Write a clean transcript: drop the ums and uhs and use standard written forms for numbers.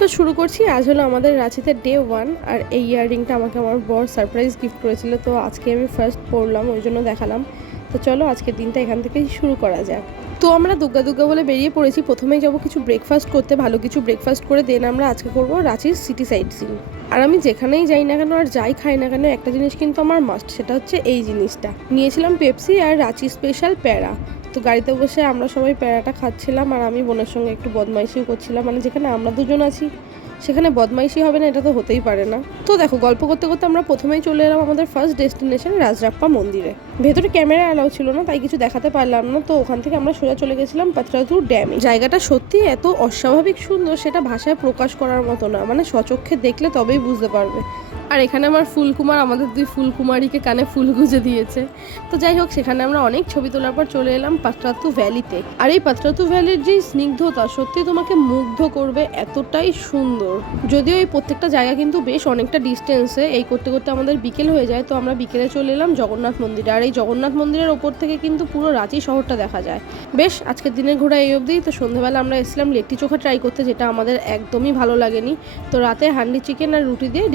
তো শুরু করছি। আজ হলো আমাদের রাঁচিতে ডে 1 আর এই ইয়াররিংটা আমাকে আমার বর সারপ্রাইজ গিফট করেছিল। তো আজকে আমি ফার্স্ট পরলাম, ওই জন্য দেখালাম। তো চলো আজকের দিনটা এখান থেকেই শুরু করা যাক। তো আমরা দুগ্গা দুগ্গা বলে বেরিয়ে পড়েছি। প্রথমেই যাবো কিছু ব্রেকফাস্ট করতে, ভালো কিছু ব্রেকফাস্ট করে দেন আমরা আজকে করবো রাঁচির সিটি সাইট সিন। আর আমি যেখানেই যাই না কেন আর যাই খাই না কেন একটা জিনিস কিন্তু আমার মাস্ট, সেটা হচ্ছে এই জিনিসটা। নিয়েছিলাম পেপসি আর রাঁচি স্পেশাল প্যারা। তো গাড়িতে বসে আমরা সবাই প্যারাটা খাচ্ছিলাম আর আমি বোনের সঙ্গে একটু বদমাইশিও করছিলাম। মানে যেখানে আমরা দুজন আছি সেখানে বদমাইশি হবে না, এটা তো হতেই পারে না। তো দেখো, গল্প করতে করতে আমরা প্রথমেই চলে এলাম আমাদের ফার্স্ট ডেস্টিনেশন রাজরাপ্পা মন্দিরে। ভেতরে ক্যামেরা অ্যালাউ ছিল না, তাই কিছু দেখাতে পারলাম না। তো ওখান থেকে আমরা সোজা চলে গেছিলাম পাত্রাতু ড্যামে। জায়গাটা সত্যি এত অস্বাভাবিক সুন্দর, সেটা ভাষায় প্রকাশ করার মতো না। মানে স্বচক্ষে দেখলে তবেই বুঝতে পারবে। আর এখানে আমার ফুলকুমার আমাদের দুই ফুলকুমারীকে কানে ফুল গুঁজে দিয়েছে। তো যাই হোক, সেখানে আমরা অনেক ছবি তোলার পর চলে এলাম পাত্রাতু ভ্যালিতে। আর এই পাত্রাতু ভ্যালির যে স্নিগ্ধতা সত্যি তোমাকে মুগ্ধ করবে, এতটাই সুন্দর। যদিও এই প্রত্যেকটা জায়গা কিন্তু বেশ অনেকটা ডিস্টেন্সে, এই করতে করতে আমাদের বিকেল হয়ে যায়। তো আমরা বিকেলে চলে এলাম জগন্নাথ মন্দিরে। আর এই জগন্নাথ মন্দিরের ওপর থেকে কিন্তু পুরো রাঁচি শহরটা দেখা যায়। বেশ, আজকের দিনের ঘোরা এই অবধি। তো সন্ধ্যেবেলা আমরা এসেছিলাম লিট্টি চোখা ট্রাই করতে, যেটা আমাদের একদমই ভালো লাগেনি। তো রাতে হান্ডি চিকেন আর রুটি দিয়ে